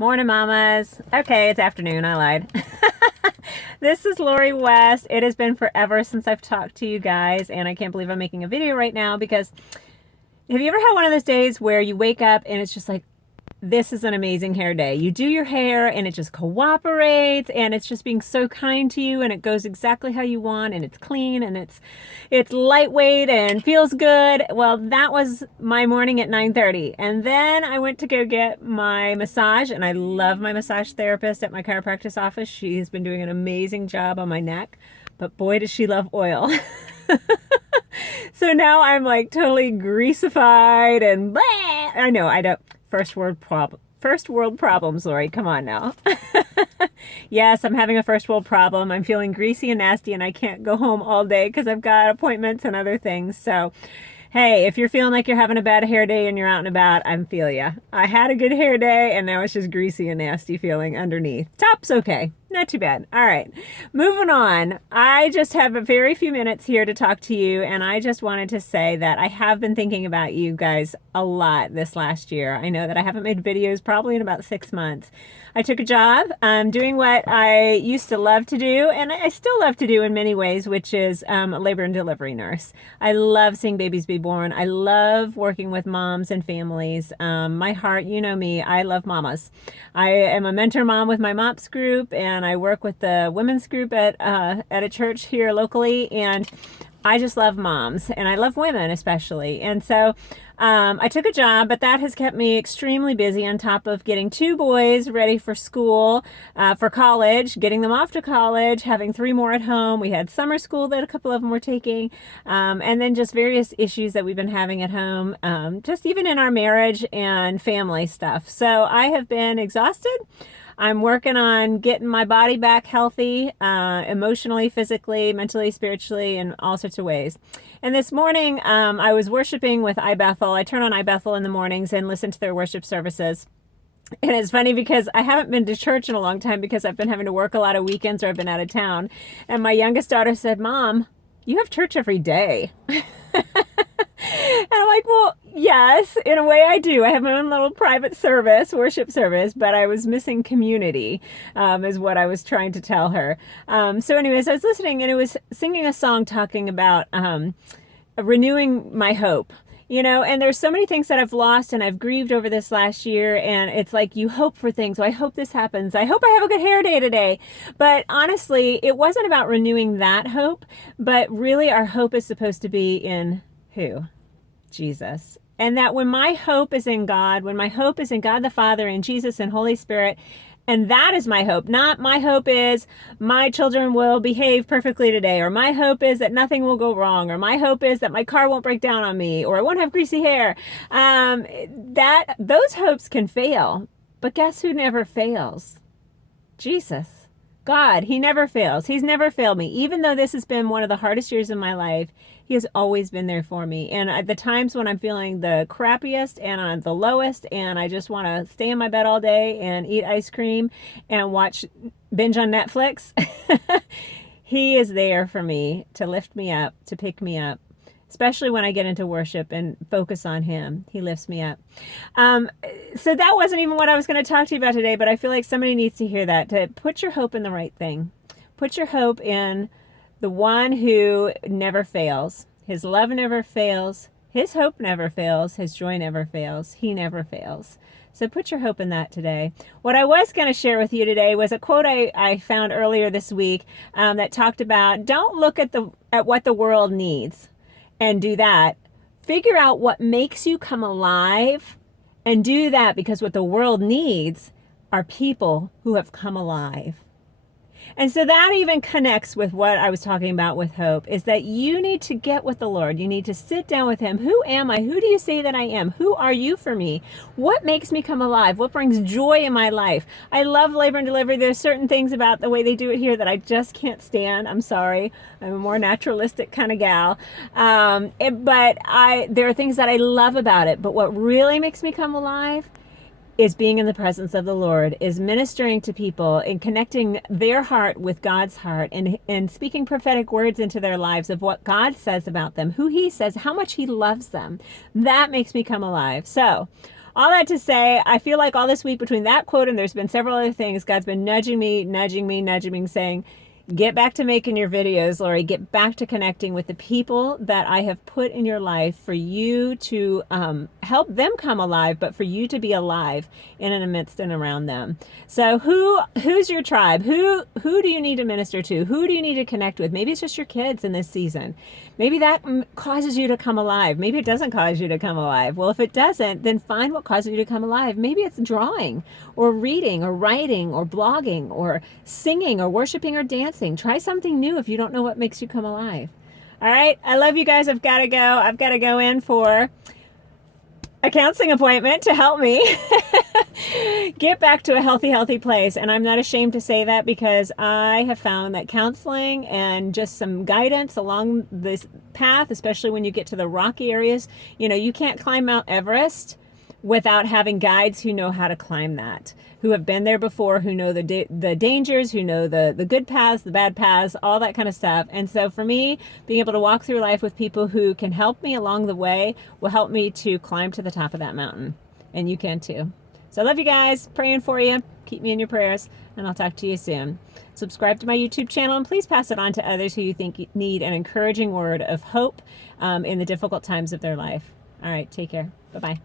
Morning, mamas. Okay, it's afternoon. I lied. This is Lori West. It has been forever since I've talked to you guys, and I can't believe I'm making a video right now because have you ever had one of those days where you wake up and it's just like, this is an amazing hair day. You do your hair and it just cooperates and it's just being so kind to you and it goes exactly how you want and it's clean and it's lightweight and feels good. Well, that was my morning at 9:30. And then I went to go get my massage, and I love my massage therapist at my chiropractic office. She's been doing an amazing job on my neck, but boy does she love oil. So now I'm like totally greasified and blah. I know, I don't. First world problems, Lori. Come on now. Yes, I'm having a first world problem. I'm feeling greasy and nasty and I can't go home all day because I've got appointments and other things. So, hey, if you're feeling like you're having a bad hair day and you're out and about, I feel ya. I had a good hair day and now it's just greasy and nasty feeling underneath. Top's okay. Not too bad. All right, moving on. I just have a very few minutes here to talk to you, and I just wanted to say that I have been thinking about you guys a lot this last year. I know that I haven't made videos probably in about 6 months. I took a job doing what I used to love to do, and I still love to do in many ways, which is a labor and delivery nurse. I love seeing babies be born. I love working with moms and families. My heart, you know me, I love mamas. I am a mentor mom with my MOPS group, and I work with the women's group at a church here locally, and I just love moms, and I love women especially. And so I took a job, but that has kept me extremely busy on top of getting 2 boys ready for school, for college, getting them off to college, having 3 more at home. We had summer school that a couple of them were taking, and then just various issues that we've been having at home, just even in our marriage and family stuff. So I have been exhausted. I'm working on getting my body back healthy, emotionally, physically, mentally, spiritually, in all sorts of ways. And this morning, I was worshiping with iBethel. I turn on iBethel in the mornings and listen to their worship services. And it's funny because I haven't been to church in a long time because I've been having to work a lot of weekends or I've been out of town. And my youngest daughter said, "Mom, you have church every day." And I'm like, well, yes, in a way I do. I have my own little private service, worship service, but I was missing community, is what I was trying to tell her. So anyways, I was listening and it was singing a song talking about renewing my hope. You know, and there's so many things that I've lost and I've grieved over this last year, and it's like you hope for things. So I hope this happens. I hope I have a good hair day today. But honestly, it wasn't about renewing that hope, but really our hope is supposed to be in who? Jesus. And that when my hope is in God, when my hope is in God the Father and Jesus and Holy Spirit, and that is my hope. Not my hope is my children will behave perfectly today, or my hope is that nothing will go wrong, or my hope is that my car won't break down on me, or I won't have greasy hair. Those hopes can fail. But guess who never fails? Jesus. God, he never fails. He's never failed me. Even though this has been one of the hardest years of my life, he has always been there for me. And at the times when I'm feeling the crappiest and on the lowest, and I just want to stay in my bed all day and eat ice cream and binge on Netflix, he is there for me to lift me up, to pick me up. Especially when I get into worship and focus on him, he lifts me up. So that wasn't even what I was going to talk to you about today, but I feel like somebody needs to hear that, to put your hope in the right thing. Put your hope in the one who never fails. His love never fails. His hope never fails. His joy never fails. He never fails. So put your hope in that today. What I was going to share with you today was a quote I found earlier this week that talked about, don't look at what the world needs and do that. Figure out what makes you come alive and do that, because what the world needs are people who have come alive. And so that even connects with what I was talking about with hope, is that you need to get with the Lord. You need to sit down with him. Who am I? Who do you say that I am? Who are you for me? What makes me come alive? What brings joy in my life? I love labor and delivery. There's certain things about the way they do it here that I just can't stand. I'm sorry. I'm a more naturalistic kind of gal. But there are things that I love about it. But what really makes me come alive is being in the presence of the Lord, is ministering to people and connecting their heart with God's heart, and speaking prophetic words into their lives of what God says about them, who he says, how much he loves them. That makes me come alive. So all that to say, I feel like all this week between that quote and there's been several other things, God's been nudging me, saying, get back to making your videos, Lori. Get back to connecting with the people that I have put in your life for you to help them come alive, but for you to be alive in and amidst and around them. So who's your tribe? Who do you need to minister to? Who do you need to connect with? Maybe it's just your kids in this season. Maybe that causes you to come alive. Maybe it doesn't cause you to come alive. Well, if it doesn't, then find what causes you to come alive. Maybe it's drawing or reading or writing or blogging or singing or worshiping or dancing. Try something new if you don't know what makes you come alive. All right. I love you guys. I've got to go. I've got to go in for a counseling appointment to help me get back to a healthy place. And I'm not ashamed to say that, because I have found that counseling and just some guidance along this path, especially when you get to the rocky areas, you can't climb Mount Everest without having guides who know how to climb that, who have been there before, who know the dangers, who know the good paths, the bad paths, all that kind of stuff. And so for me, being able to walk through life with people who can help me along the way will help me to climb to the top of that mountain. And you can too. So I love you guys. Praying for you. Keep me in your prayers, and I'll talk to you soon. Subscribe to my YouTube channel, and please pass it on to others who you think need an encouraging word of hope in the difficult times of their life. All right, take care. Bye-bye.